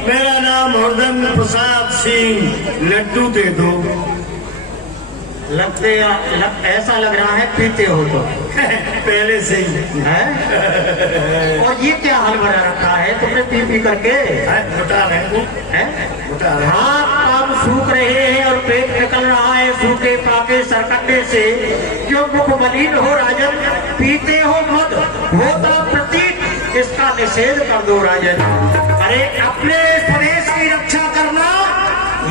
मेरा नाम हरदम प्रसाद सिंह, लड्डू दे दो। ऐसा लग रहा है पीते हो तो पहले से ही है। और ये क्या हाल बना रखा है तुमने पी पी करके? मोटा रहे हाथ काम सूख रहे हैं और पेट निकल रहा है सूखे पाके सरकंडे से। क्यों मुख मलिन हो राजन? पीते हो मत, होता प्रतीक, इसका निषेध कर दो राजन। अरे अपने स्वदेश की रक्षा करना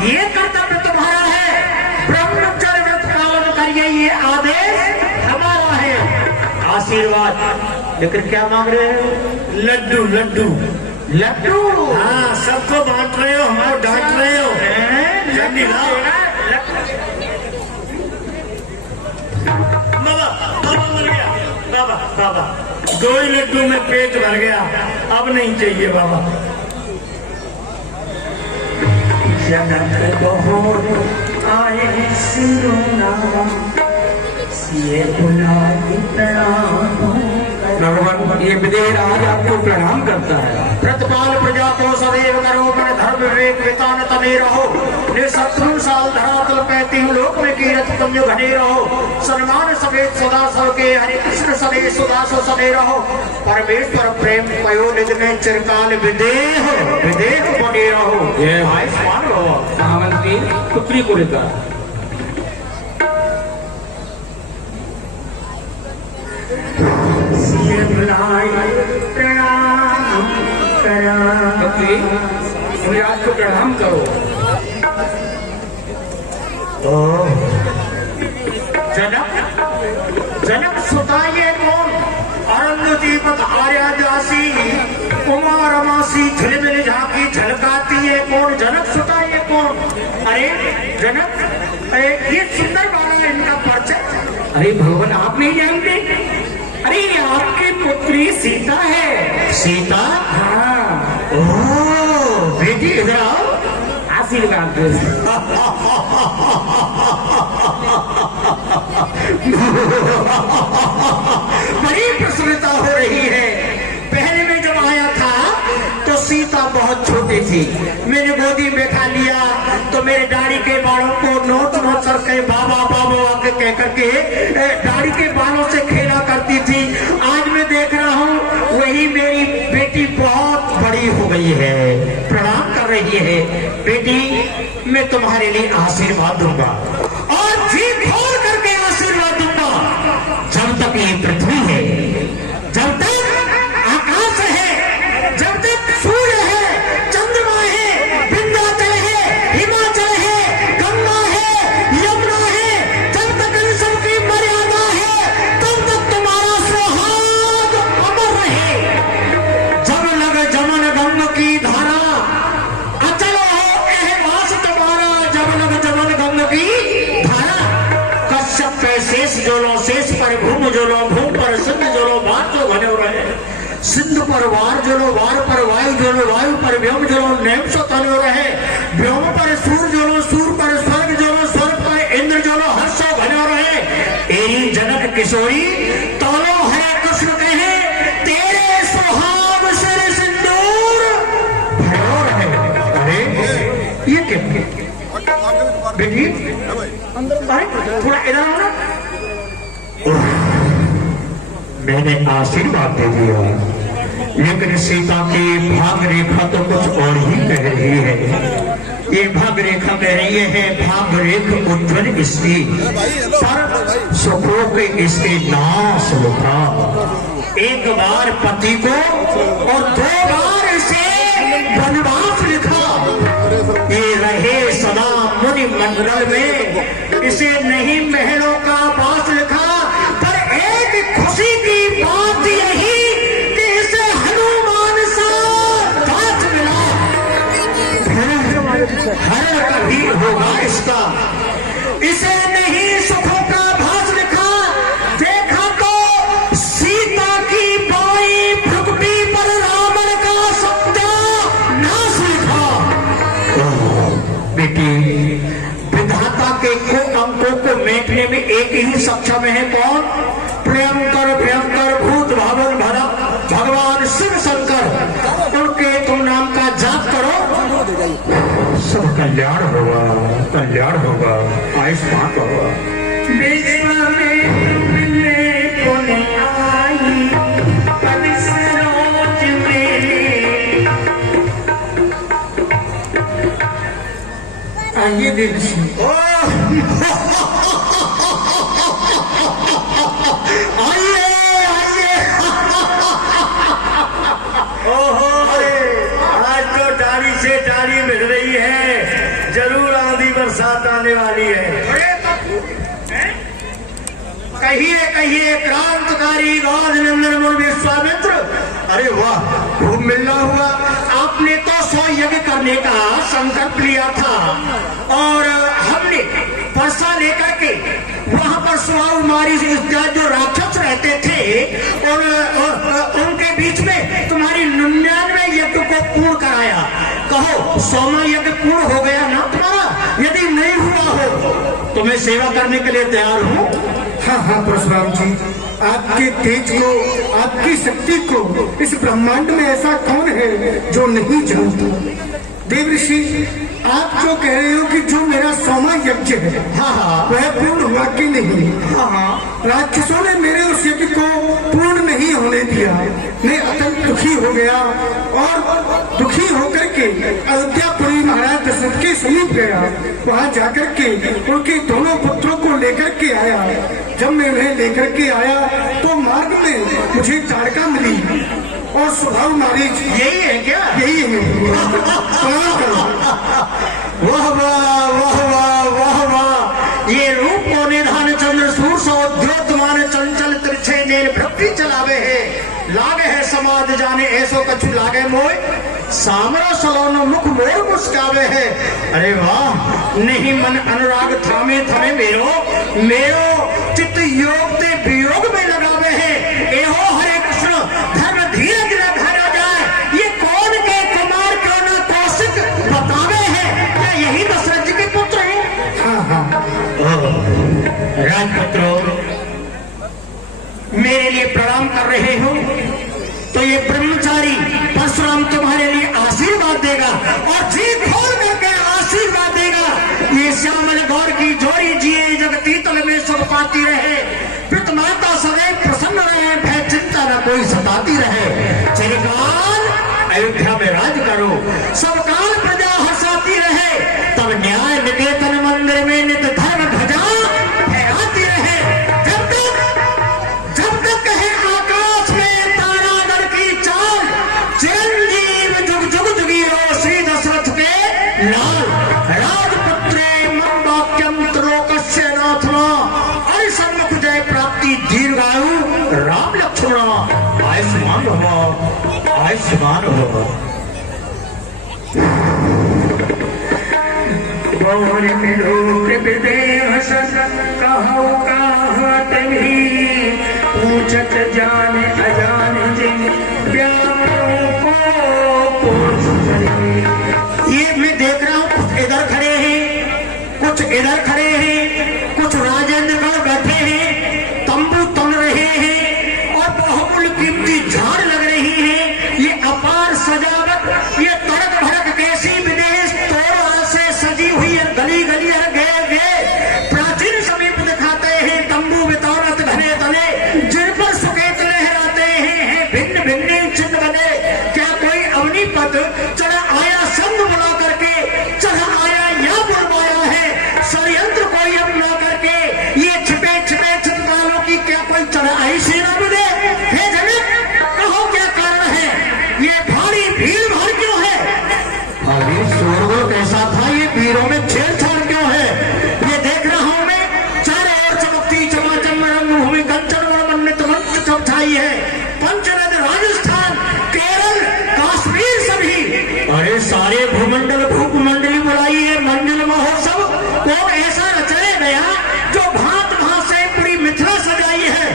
ये कर्तव्य तुम्हारा है। ब्रह्मचर्य व्रत पालन करिए, ये आदेश हमारा है। आशीर्वाद लेकिन क्या मांग रहे हो? लड्डू लड्डू लड्डू। हाँ, सबको बांट रहे हो, हमको डांट रहे हो। जल्दी लाओ। बाबा बाबा मर गया। बाबा बाबा 2 ही लड्डू में पेट भर गया, अब नहीं चाहिए बाबा। जनक बहुत आए सिरुना ये भगवान, ये विदेह आज आपको प्रणाम करता है। प्रतिपाल प्रजा को सदैव करो, मैं धर्म विवेक वितान तने रहो। निशत्रु साल धरातल पैती हूँ, लोक में कीरत पुण्य घने रहो। सन्मान समेत सदा सबके, हरे कृष्ण सने सुदा सो सने रहो। परमेश्वर प्रेम पयो निज में चिरकाल विदेह विदेह बने रहो। आयुष्मान रहो। महामंत्री पुत्री को लेकर प्रणाम करा, आज को प्रणाम करो। जनक जनक सुता ये कौन? अरुंधति पथ आर्या दासी, उमा रमासी झिलमिल झांकी झलकाती है कौन? जनक सुता ये कौन? अरे जनक, ये सुंदर बाला इनका परिचय। अरे भगवान आप नहीं जानते? अरे ये आपकी पुत्री सीता है। सीता? हाँ। ओह बेटी इधर आओ, आशीर्वाद दो। बड़ी प्रसन्नता हो रही है। पहले में जब आया था तो सीता बहुत छोटी थी, मैंने गोदी में बैठा लिया तो मेरे दाढ़ी के बालों को नोच नोच करके बाबा बाबा आके कह करके दाढ़ी के बालों से खेला करती थी। आज मैं देख रहा हूँ वही मेरी बेटी बहुत बड़ी हो गई है, प्रणाम कर रही है। बेटी मैं तुम्हारे लिए आशीर्वाद दूंगा और जी खोल करके आशीर्वाद दूंगा। जब तक ये पृथ्वी है, जब तक आकाश है, जब तक सूर्य है, चंद्रमा है, विंध्याचल है, हिमाचल है, गंगा है, यमुना है, जब तक इन सबकी मर्यादा है तब तक तुम्हारा सुहाग अमर रहे। जब लग जमन गंग की धारा, अचल हो एहवास तुम्हारा। जब लग जमन गंग की धारा, कश्यप पे शेष जोलो, शेष पर भूम जोलो, भूम पर सिंध जोलो, बात जो घने रहे। सिंधु पर वार जोलो, वार पर वायु जोलो, वायु पर व्योम जोलो, नेम सो तनो रहे। व्योम पर सूर जोलो, सूर पर स्वर्ग जोलो, स्वर्ग पर इंद्र जोलो, हर्षो घनो रहे। एरी जनक किशोरी तोलो है कृष्ण कहे, तेरे सुहाग सिर सिंदूर भयो रहे। अरे ये क्या बेटी? अरे थोड़ा इधर आओ ना। मैंने आशीर्वाद दे दिया, लेकिन सीता की भाग रेखा तो कुछ और ही कह रही है। ये भाग रेखा कह रही है, भाग रेख उज्ज्वल इसकी, पर सुखों के इसके नाश लिखा। एक बार पति को और 2 बार इसे वनवास लिखा। ये रहे सदा मुनि मंडल में, इसे नहीं महलों का वास लिखा। पर एक खुशी की बात यही कि इसे हनुमान सा दास मिला। हरण कभी होगा इसका, इसे नहीं सुखों का भास लिखा। देखा तो सीता की बाई भ्रुकुटी पर रावण का सत्यानाश लिखा। बेटी, विधाता के अंकों को मेटने में एक ही सक्षम है, कौन? प्रियंकर भयंकर भूत भावन भरा भगवान शिव शंकर। उनके तुम नाम का जाप करो सब कल्याण होगा, कल्याण होगा, आयुष्मान होगा। विश्व में तुमने कौन आई अब सरोज में। आइए देवी सिंह। आइए आइए। ओहो, आज तो डाली से डाली मिल रही है, जरूर आंधी बरसात आने वाली है। कहिए कहिए क्रांतिकारी गौरनंदन मुनि विश्वामित्र। अरे वाह, खूब मिलना हुआ। आपने तो 100 यज्ञ करने का संकल्प लिया था और हमने परसा लेकर के वहां पर सुहाउमारी जो राक्षस रहते थे और उनके बीच में तुम्हारी 99 यज्ञ को पूर्ण कराया। कहो 100वां यज्ञ पूर्ण हो गया ना तुम्हारा? यदि नहीं हुआ हो तो मैं सेवा करने के लिए तैयार हूँ। हाँ हाँ परशुराम जी, आपके तेज को, आपकी शक्ति को इस ब्रह्मांड में ऐसा कौन है जो नहीं जानता। देव ऋषि, आप जो कह रहे हो कि जो मेरा 100वां यज्ञ है, हाँ हाँ, वह पूर्ण हुआ कि नहीं? हाँ हाँ, राक्षसों ने मेरे उस यज्ञ को पूर्ण नहीं होने दिया। मैं अत्यंत दुखी हो गया और दुखी होकर के अयोध्यापुरी महाराज दशरथ के समीप गया। वहां जाकर के उनके दोनों पुत्रों को लेकर के आया। जब मैं उन्हें लेकर के आया तो मार्ग में मुझे ताड़का मिली और स्वभाव मारीच। यही है क्या? यही है। प्रणाम करो। वाह वाह वाह वाह वाह वाह। ये रूप को निधान चंद्र सूर सौद्योतमान चंचल तिरछे नेल भ्रपी चलावे है। लागे है समाज जाने ऐसो कछु लागे मोय, सामरा सलोनो मुख मोर मुस्कावे है। अरे वाह, नहीं मन अनुराग थामे थमे मेरो, मेरो चित्त योग ते वियोग में लगावे है। एहो हरे कृष्ण धर्म धीरज न धरा जाए, ये कौन के कुमार क्यों न कौशिक बतावे है। क्या यही दशरथ जी के पुत्र हैं? हाँ हाँ, राजपुत्रों, मेरे लिए प्रणाम कर रहे हो तो ये ब्रह्मचारी परशुराम तुम्हारे लिए आशीर्वाद देगा और जी खोल करके आशीर्वाद देगा। ये श्यामल गौर की जोड़ी जिए जगती तल में सब पाती रहे, पित माता सदैव प्रसन्न रहे, भय चिंता न कोई सताती रहे। चिरकाल अयोध्या में राज करो, सब काल प्रजा हंसाती रहे, तब न्याय निकेतन मंदिर में नित धर्म ध्वजा फहराती रहे। जब तक है आकाश में तारागढ़ की चाल, चिरंजीव जुग जुग जुगियो श्री दशरथ के लाल। राजपुत्रे मम वाक्यम त्रिलोकस्य नाथना, सन्मुख जय प्राप्ति दीर्घायु राम लक्ष्मण। आयुष्मान हो, आयुष्मान हो। गौरी मिलो कृपते हसन कहो कहत भी, पूछत जाने अजाने जिन ब्यामों को पूछ चले। ये मैं देख रहा हूँ, कुछ इधर खड़े हैं, कुछ इधर खड़े हैं, कुछ राजेंद्रगढ़ बैठे हैं, तंबू तन रहे हैं और बहुमूल्य कीमती झाड़ लग रही है। ये अपार सजावट, ये तड़क भड़क कैसी विदेश तोड़ से सजी हुई है। गली गली गए प्राचीन समीप दिखाते हैं, तंबू बितावत घने तले जिन पर सुकेत लहराते हैं भिन्न भिन्न चिन्ह बने। क्या कोई अवनी पद चढ़ा आया संग बुला करके, चढ़ा आया या बुलवाया है षड्यंत्र कोई अपना करके। ये छिपे छिपे छिपकालों की क्या कोई चढ़ाई सेना में दे? हे जनक, कहो क्या कारण है? ये भारी भीड़ भाड़ क्यों है? अरे शोरगुल कैसा था, ये भीड़ों में छेड़छाड़ क्यों है? ये देख रहा हूं मैं, चारों ओर चमकती चमाचम रंगभूमि कंचन वर्मण्डित मंच छाई है। पंचरथ राजस्थान, केरल, कश्मीर सभी, अरे सारे भूमंडल भूप मंडली बुलाई है। मंडल महोत्सव कौन ऐसा रचाया गया जो भांत भांत से पूरी मिथिला सजाई है।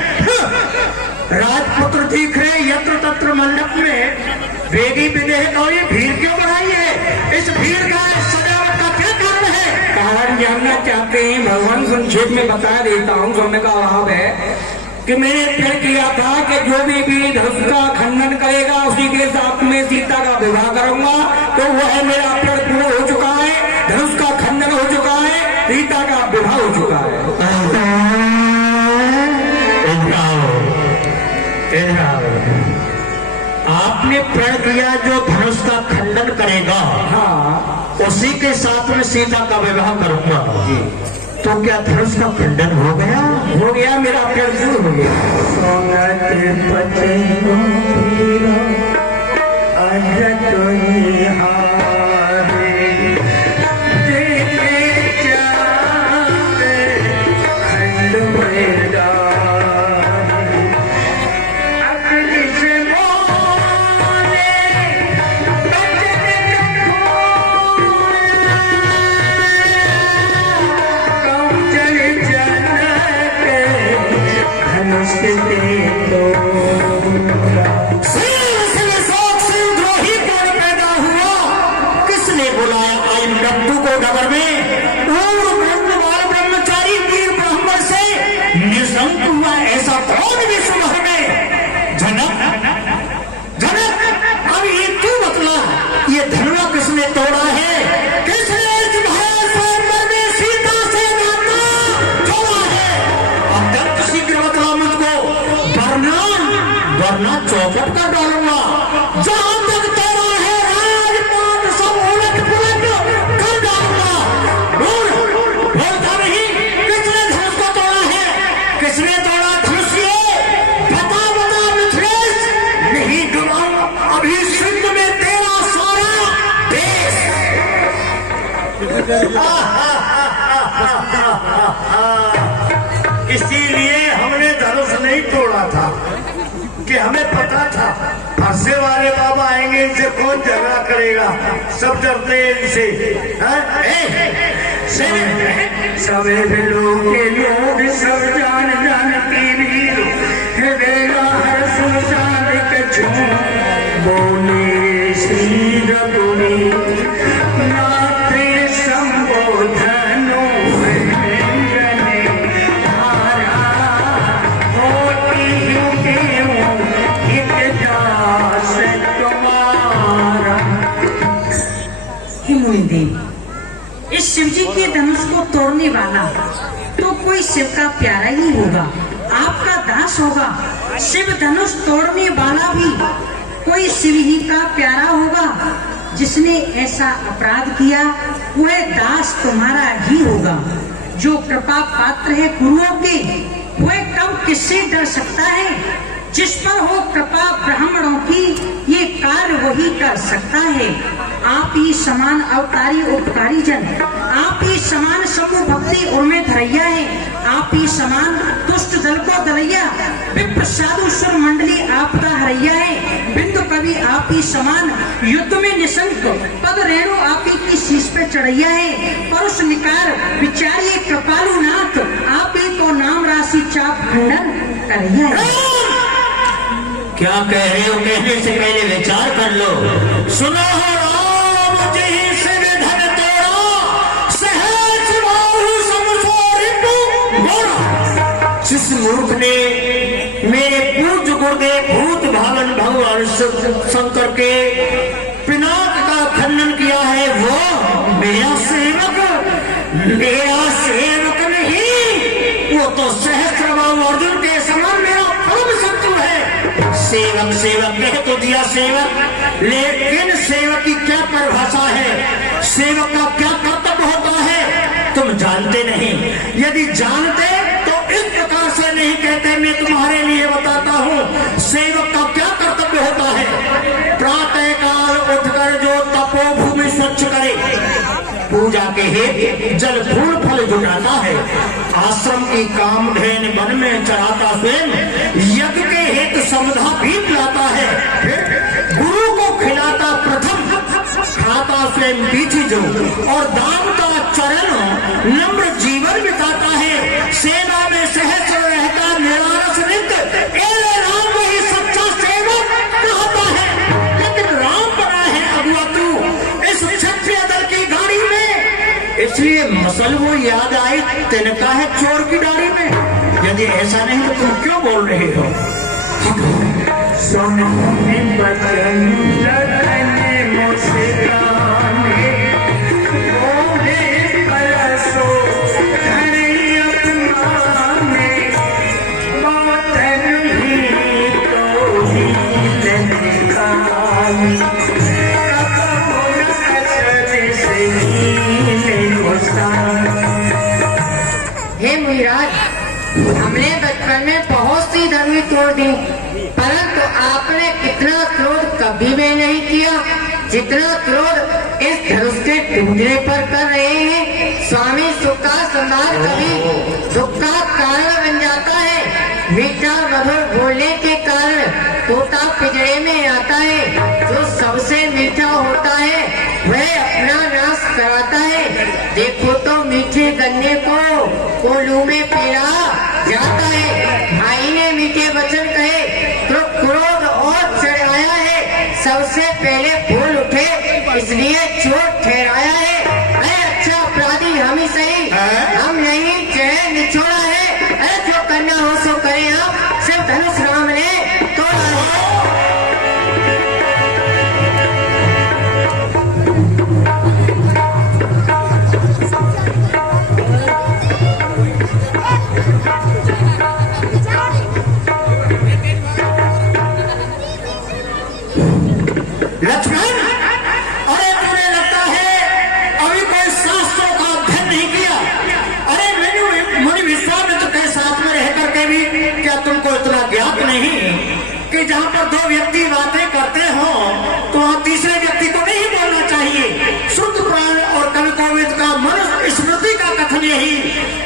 राजपुत्र दिख रहे यत्र तत्र मंडप में वेदी विदेह और ये भीड़ क्यों बढ़ाई है? इस भीड़ का सजावट का क्या कारण है? कारण जानना चाहते हैं भगवान, संक्षेप में बता देता हूँ। समय का अभाव है। कि मैंने प्रण किया था कि जो भी धनुष का खंडन करेगा उसी के साथ में सीता का विवाह करूंगा। तो वह मेरा प्रण पूरा हो चुका है, धनुष का खंडन हो चुका है, सीता का विवाह हो चुका है। आपने प्रण किया जो धनुष का खंडन करेगा, हाँ, उसी के साथ में सीता का विवाह करूंगा। तो क्या धनुष का खंडन हो गया? हो गया, मेरा प्रण पूर्ण हो गया। चौपट कर डालूंगा। जहां तक तेरा है राजपाट सब उलट पुलट कर डालूंगा। बोलता नहीं, किसने धनुष को तोड़ा है? किसने तोड़ा धनुष? ये बता मिथिलेश, नहीं डुबाऊंगा अभी सिंध में तेरा सारा देश। इसीलिए हमने धनुष नहीं तोड़ा था कि हमें पता था फंसे वाले बाबा आएंगे, इनसे कौन झगड़ा करेगा, सब डरते हैं इनसे। सवे लोग सब जान की भीड़ हर सुनसान बोले श्री रघुनी नाथे संबोधनो इस शिव जी के धनुष को तोड़ने वाला तो कोई शिव का प्यारा ही होगा, आपका दास होगा। शिव धनुष तोड़ने वाला भी कोई शिव ही का प्यारा होगा। जिसने ऐसा अपराध किया वह दास तुम्हारा ही होगा। जो कृपा पात्र है गुरुओं के, वह कब किससे डर सकता है? जिस पर हो कृपा ब्राह्मणों की, ये कार्य वही कर सकता है। आप ही समान अवतारी उपकारी जन, आप ही समान समूह भक्ति उर्मे धरैया है। आप ही समान दुष्ट दल को दलैया, विप्र साधु सुर मंडली आपदा हरैया है। बिंदु कवि आप ही समान युद्ध में निशंक, पद रेणु आप ही की शीश पे चढ़ैया है। परुष निकार विचारिये कृपालु नाथ, आप ही को नाम राशि चाप खंडन करैया है। क्या कह रहे हो? कहने से पहले विचार कर लो। सुनो हो राम जी से धन तोड़ा, सहज बाहु समसोरिपु मोरा। जिस मूर्ख ने मेरे पूज्य गुरुदेव भूत भावन भगवान शंकर के पिनाक का खंडन किया है, वो मेरा सेवक नहीं, वो तो सहस्त्रबाहु अर्जुन के समान मेरा परम शत्रु है। सेवक कह तो दिया सेवक, लेकिन सेवक की क्या परिभाषा है, सेवक का क्या कर्तव्य होता है, तुम जानते नहीं। यदि जानते तो इस प्रकार से नहीं कहते। मैं तुम्हारे लिए बताता हूँ सेवक का क्या कर्तव्य होता है। प्रातः काल उठकर जो तपोभूमि स्वच्छ करे, पूजा के हेतु जल फूल फल जुटाता है, आश्रम की कामधेन वन में चढ़ाता स्वयं, यज्ञ के हेतु समधा भी लाता है, गुरु को खिलाता प्रथम, खाता स्वयं बीची जो, और दान का चरण नम्र जीवन बिताता है। सेवा में सहस्र रहता निरालस नित्य, राम वही सच्चा सेवक कहता है। लेकिन राम बना है अगुआ तू इस क्षत्रिय दल की गाड़ी में, इसलिए मसल वो याद आई, तिनका है चोर की डाली में। यदि ऐसा नहीं तो तुम क्यों बोल रहे हो? सुन बचन रखने मुस्काने बोले कलसो धनी अपनाने बात नहीं तो ही ललकानी कब असल से ही हे मुनिराज, हमने बचपन में बहुत सी धर्मी तोड़ दी, परंतु आपने इतना क्रोध कभी भी नहीं किया जितना क्रोध इस धनुष के टूटने पर कर रहे हैं। स्वामी सुख का संभार कभी दुख का कारण बन जाता है। मीठा मधुर बोलने के कारण तोता पिंजरे में आता है। जो सबसे मीठा होता है वह अपना नाश कराता है। देखो तो मीठे गन्ने को कोल्हू में पेरा जाता है। भाई ने मीठे वचन कहे तो क्रोध और चढ़ाया है। सबसे पहले भूल उठे इसलिए चोट ठहराया है। अरे अच्छा अपराधी हम ही सही, हम नहीं चैन निचोड़ा है। अरे जो करना हो सो करें, आप सिर्फ धनुष राम ने तोड़ा है। लक्ष्मण, अरे तुम्हें लगता है अभी कोई शास्त्रों का अध्ययन नहीं किया? अरे मुनि विश्वामित्र के साथ में रह करके भी क्या तुमको इतना ज्ञात नहीं कि जहाँ पर दो व्यक्ति बातें करते हो तो वहाँ तीसरे व्यक्ति को नहीं बोलना चाहिए। शुद्ध पुराण और कवि कोविद का मनुष्य स्मृति का कथन यही,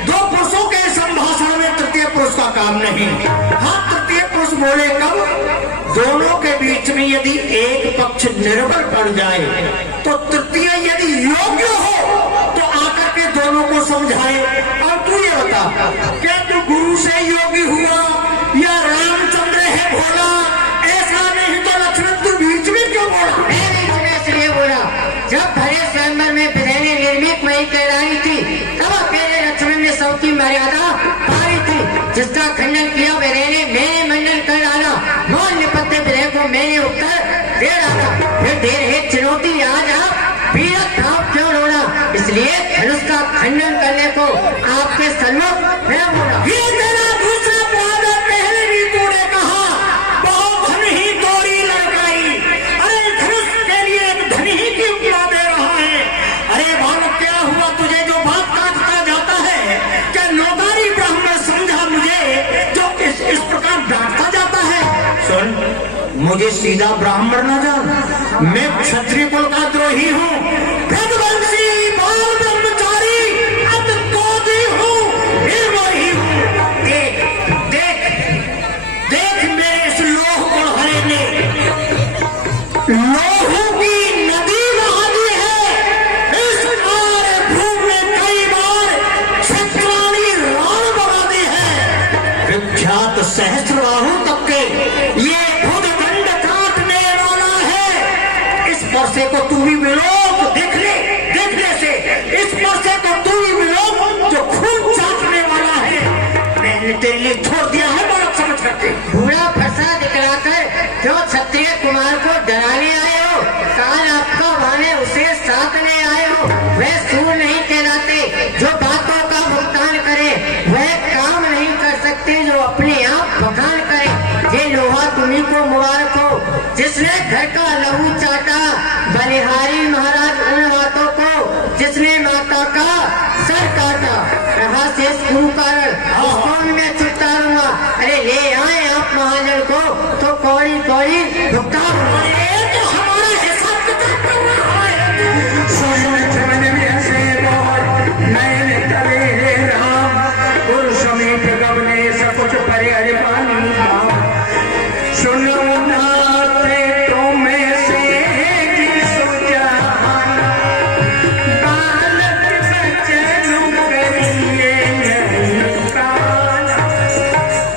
दो पुरुषों के संभाषण में तृतीय पुरुष का काम नहीं। हाँ, तृतीय पुरुष बोले कब? दोनों के बीच में यदि एक पक्ष निर्बल पड़ जाए तो तृतीय यदि योग्य हो तो आकर के दोनों को समझाए। और तू ये बता, क्या तू गुरु से योगी हुआ या रामचंद्र है भोला? ऐसा नहीं तो लक्ष्मण तू बीच में क्यों बोला? मैं नहीं तुम्हें इसलिए बोला, जब भरे स्वयंवर में बहने निर्मित मई कहलानी थी तब अकेले लक्ष्मण ने सबकी मर्यादा पारी थी। जिसका खंडन किया बहने मैंने मंडन कर डाला। मौन निपत्ते विरह को मैंने उत्तर दे डाला। फिर दे रहे चुनौती आज आप पीड़त भाव क्यों रोना? इसलिए धनुष का खंडन करने को आपके सन्मुख मैं बोला। ये तेरा दूसरा वाद है, पहले भी तूने कहा बहुत धन ही तोड़ी लड़काई। अरे धनुष के लिए एक धन ही की उपमा दे रहा है। अरे बालक, क्या हुआ तुझे जो बात काटता जाता है? क्या नौदारी ब्राह्मण समझा मुझे जो इस प्रकार डांटता जाता है? सुन, मुझे सीधा ब्राह्मण न जान, मैं क्षत्रिय कुल का द्रोही हूँ, भगवंशी बाल ब्रह्मचारी अतिक्रोधी हूँ, निर्मोही हूँ। देख देख देख, मेरे इस लोह कुल्हाड़े ने लोहू की नदी बहा दी है। इस आर्य भूमि में कई बार क्षत्राणी राण बना दी है। विख्यात सहस्त्रबाहु तक के ये भुजदंड काटने वाला है। इस वर्षे को तू भी विलोक देखने से इस वर्षे को तू भी विलोक जो खून चाटने वाला है मैंने तेरे लिए छोड़ दिया है। बालक समझ करके बुरा फंसा दिखलाकर जो क्षत्रिय कुमार को डराने आए हो, काल आपका वाने उसे साधने आए हो, वह सूर नहीं कहलाते। जो बातों का भुगतान करे वह काम नहीं कर सकते जो अपने आप बखान करे। ये लोहा तुम्ही को मुबारक हो जिसने घर का लहू चाटा। बलिहारी महाराज उन हाथों को जिसने माता का सर काटा। रहा शेष गुरु कारण उसको मैं छुटकारूंगा। अरे ले आए आप महाजन को तो कौड़ी कौड़ी भुगतान। तो हमारा हिसाब किताब कर रहा है। मैंने करे रे राम पुरुष समीप गबने सब कुछ परे हरे पानी। सुनो नाते तुम्हें से सुजान, बालक बचन करिए नहीं प्राण।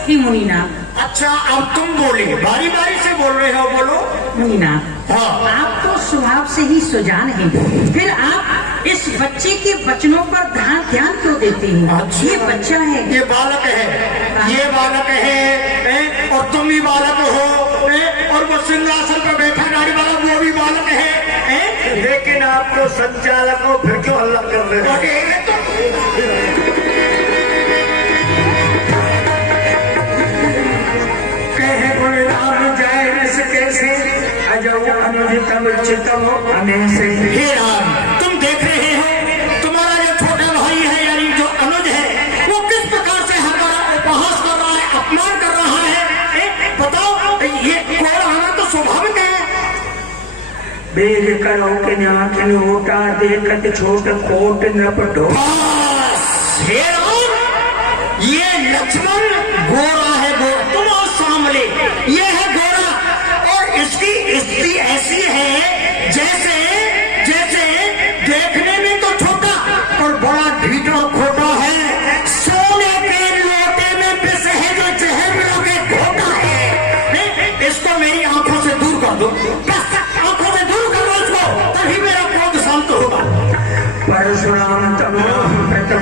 हे मुनिनाथ, अच्छा, अब तुम बोले, बारी बारी से बोल रहे हो, बोलो। मुनिनाथ, हाँ। आप तो स्वभाव से ही सुजान हैं, फिर आप इस बच्चे के वचनों पर ध्यान क्यों देते हैं? अच्छा। ये बच्चा है, ये बालक है, ये बालक है, और तुम भी बालक हो, और वो सिंहासन पर बैठा गाड़ी वाला वो भी बालक है, लेकिन आप तो संचालक हो, फिर क्यों हल्ला कर रहे हो? कहे गुण राम जाए रस कैसे, अजब अनुजितम चितम हमें से। हे राम, तुम देख रहे हो तुम्हारा जो छोटा भाई है, यानी जो अनुज है, वो किस प्रकार से हमारा उपहास कर रहा है, अपमान कर रहा है। बताओ, ये कोड़ आना तो स्वाभाविक है। बेग करो के नाखिन ओटा देखत छोट कोट न पटो। हे राम, ये लक्ष्मण गोरा है, गोरा तुम और सामले, ये है गोरा, और इसकी स्थिति ऐसी है जैसे जैसे देखने में तो छोटा और बड़ा ढीठा खोटा है, सोने के लोटे में पिस है जो जहर में घोटा है। इसको मेरी आंखों से दूर कर दो, बस आंखों से दूर कर दो इसको, तभी मेरा क्रोध शांत होगा। परशुराम तब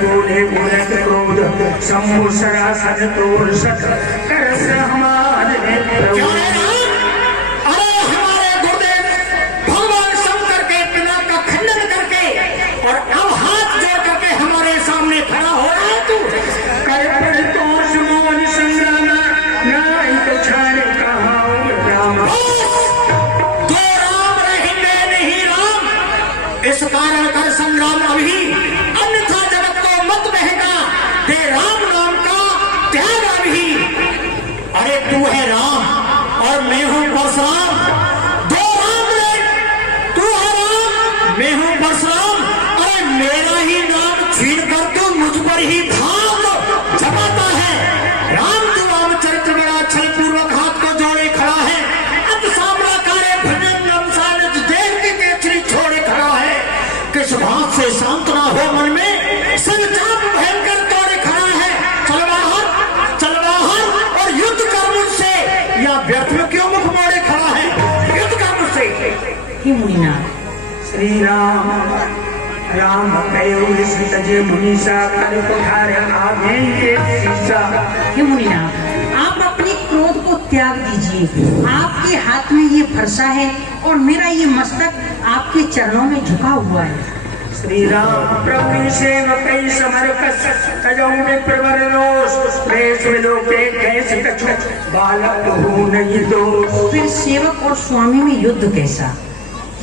बोले बोलत क्रोध शंभु सरासन तोर सत करस हमारे प्रभु। अरे हमारे गुरुदेव भगवान शंकर के पिता का खंडन करके और अब हाथ जोड़ करके हमारे सामने खड़ा हो रहा है तू। कर पड़ तोष मोहन संग्राम नाई तो छाड़ कहां राम। दो राम रहेंगे नहीं राम, इस कारण कर संग्राम अभी, अन्यथा जगत को मत बहेगा, दे राम नाम का त्याग अभी। अरे तू है राम और मैं हूं परशुराम, दो राम रे, तू है राम मैं हूं परशुराम। अरे मेरा ही नाम छीन कर तू मुझ पर ही भाग जमाता है। राम तू रामचरित्र बड़ा छल पूर्वक हाथ को जोड़े खड़ा है, अत सामना करे भजन रमसान देव की केसरी छोड़े खड़ा है। किस बात से शांत ना हो मन में, संचाप भयंकर तोड़े खड़ा है। चल बाहर और युद्ध कर मुझसे, या व्यर्थ में क्यों मुख मोड़े खड़ा है, युद्ध कर मुझसे। हे मुनिनाथ, श्री राम राम कयो सीतजे मुनीसा कर कुठार आवेंगे सीसा। हे मुनिनाथ, आप अपने क्रोध को त्याग दीजिए। आपके हाथ में ये फरसा है और मेरा ये मस्तक आपके चरणों में झुका हुआ है। श्री राम प्रभु सेवक समर्पस तजौ में प्रवर रोष, देश विलोके कैसे कछु बालक हो नहीं दोष। फिर सेवक और स्वामी में युद्ध कैसा?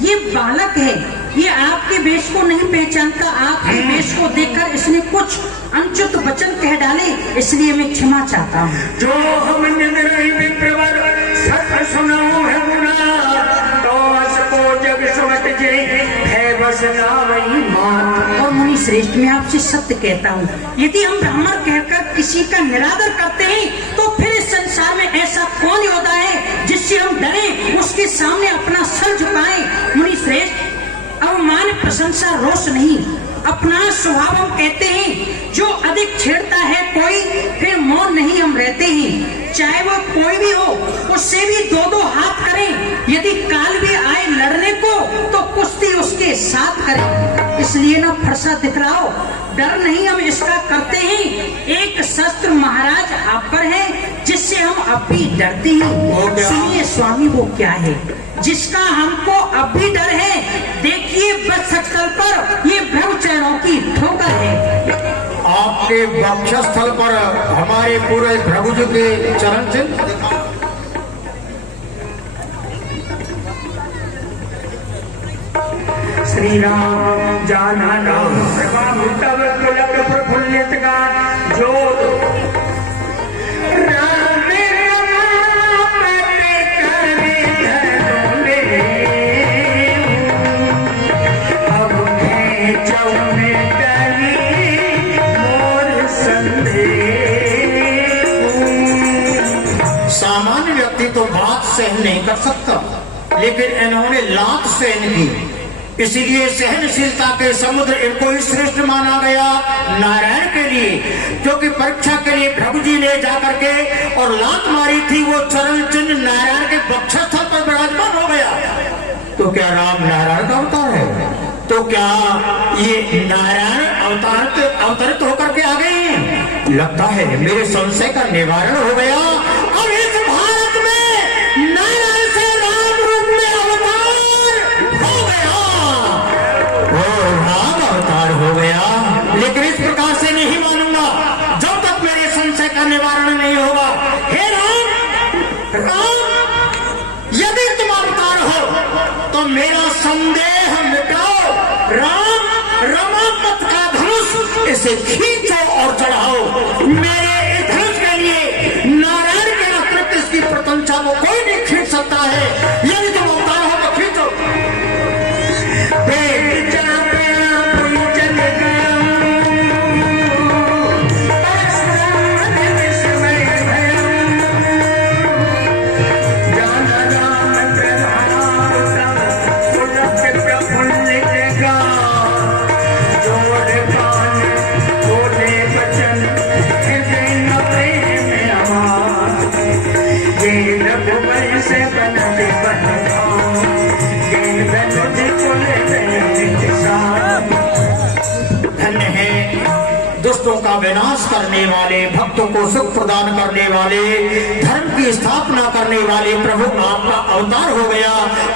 ये बालक है, ये आपके वेश को नहीं पहचानता। आपके वेश को देखकर इसने कुछ अनुचित वचन कह डाले, इसलिए मैं क्षमा चाहता हूँ। जो हम निंदरहि विप्रवर सत सुनाऊं है मुना, तो असको जग सुमत जे है बस नावई मान। और मुनि श्रेष्ठ, मैं आपसे सत्य कहता हूँ, यदि हम ब्राह्मण कहकर किसी का निरादर करते हैं तो फिर इस संसार में ऐसा कौन योद्धा है जिससे हम डरें, उसके सामने अपना सर झुकाएं। मुनि श्रेष्ठ, अवमान प्रशंसा रोष नहीं, अपना स्वभाव हम कहते हैं। जो अधिक छेड़ता है कोई, फिर मौन नहीं हम रहते हैं। चाहे वो कोई भी हो, उससे भी दो दो हाथ करें। यदि काल भी आए लड़ने को तो कुश्ती उसके साथ करें। इसलिए ना फरसा दिखलाओ, डर नहीं हम इसका करते हैं। एक शस्त्र महाराज आप पर है जिससे हम अब भी डरते हैं। सुनिए स्वामी, वो क्या है जिसका हमको अब भी डर है? देखिए वक्षस्थल पर ये भ्रम चरणों की ठोकर है। आपके वक्षस्थल पर हमारे पूरे प्रभु जी के चरण चिन्ह। श्री राम जाना राम प्रभु तब पुलक प्रफुल्लित का जो सामान्य व्यक्ति तो बात सहन नहीं कर सकता, लेकिन इन्होंने लात सहन की। इसीलिए सहनशीलता के समुद्र इनको ही श्रेष्ठ माना गया नारायण के लिए, क्योंकि परीक्षा के लिए प्रभु जी ने जाकर के और लात मारी थी। वो चरण चिन्ह नारायण के वक्षस्थल पर विराजमान हो गया। तो क्या राम नारायण का अवतार है? तो क्या ये नारायण अवतरित होकर के आ गए हैं? लगता है मेरे संशय का निवारण हो गया। अब इस भारत में नारायण से राम रूप में अवतार हो गया, ओ राम अवतार हो गया। लेकिन इस प्रकार से नहीं मानूंगा जब तक मेरे संशय का निवारण नहीं होगा। हे राम, यदि तुम अवतार हो तो मेरा संदेह मिटाओ। राम, रमापत का धनुष इसे खींचो और चढ़ाओ। मेरे धनुष के लिए नारायण के अतिरिक्त इसकी प्रशंसा को कोई नहीं खींच सकता है। यदि तुम अवतार हो तो खींचो। धन्य है दुष्टों का विनाश करने वाले, भक्तों को सुख प्रदान करने वाले, धर्म की स्थापना करने वाले प्रभु आपका अवतार हो गया।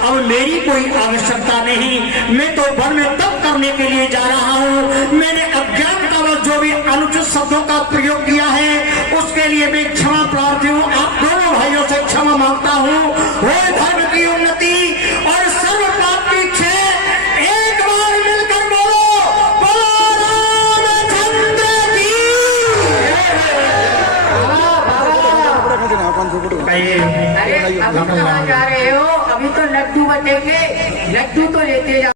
अब मेरी कोई आवश्यकता नहीं, मैं तो वन में तप करने के लिए जा रहा हूँ। मैंने अज्ञानतावश जो भी अनुचित शब्दों का प्रयोग किया है उसके लिए मैं क्षमा प्रार्थी हूँ। आप दोनों भाइयों से क्षमा मांगता हूँ। वो धर्म की उन्नति और सर्व पाप की क्षय। एक बार मिलकर बोलो, बोलो रामचंद्र की। अरे अभी कहाँ जा रहे हो? अभी तो लड्डू बटेंगे, लड्डू तो लेते जाओ।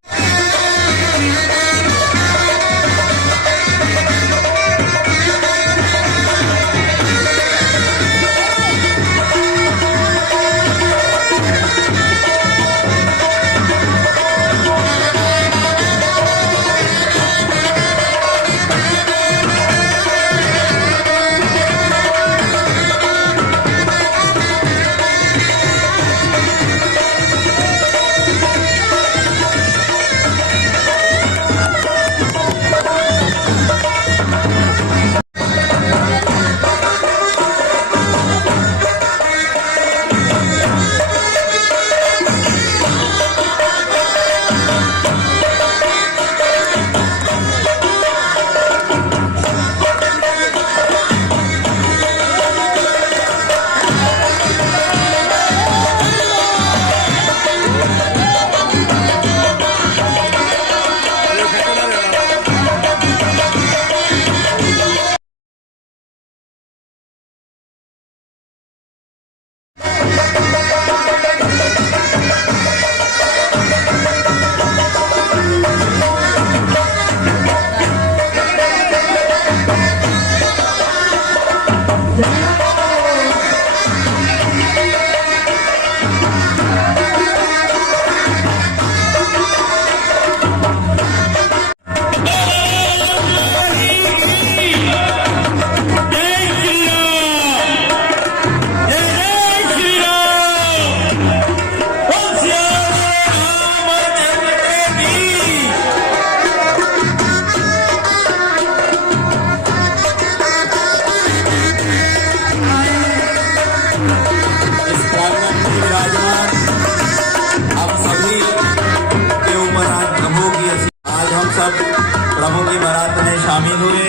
प्रभु की बारात में शामिल हुए।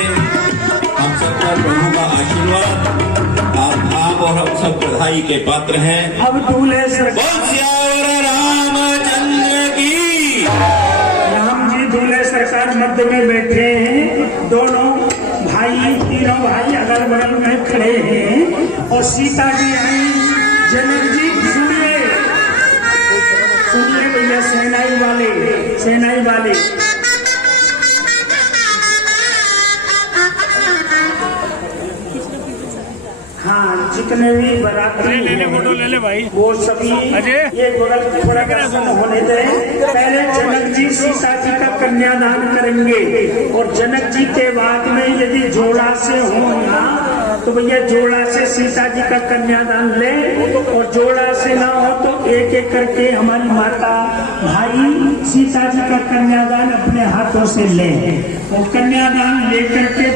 हम सब पर प्रभु का आशीर्वाद आप और हम सब बधाई के पात्र हैं। अब दूल्हे बोल सियावर रामचंद्र की। राम जी दूल्हे सरकार मध्य में बैठे हैं। दोनों भाई, तीनों भाई अगल बगल में खड़े हैं और सीता जी आई। जनक जी सुनिए, सुनिए भैया, सेनाई वाले हाँ, जितने भी बाराती हैं वो सभी ये बगल थोड़ा दर्शन होने दें। पहले जनक जी सीता जी का कन्यादान करेंगे और जनक जी के बाद में यदि जोड़ा से हो ना तो भैया जोड़ा से सीता जी का कन्यादान ले, और जोड़ा से ना हो तो एक एक करके हमारी माता भाई सीता जी का कन्यादान अपने हाथों से ले, और कन्यादान लेकर के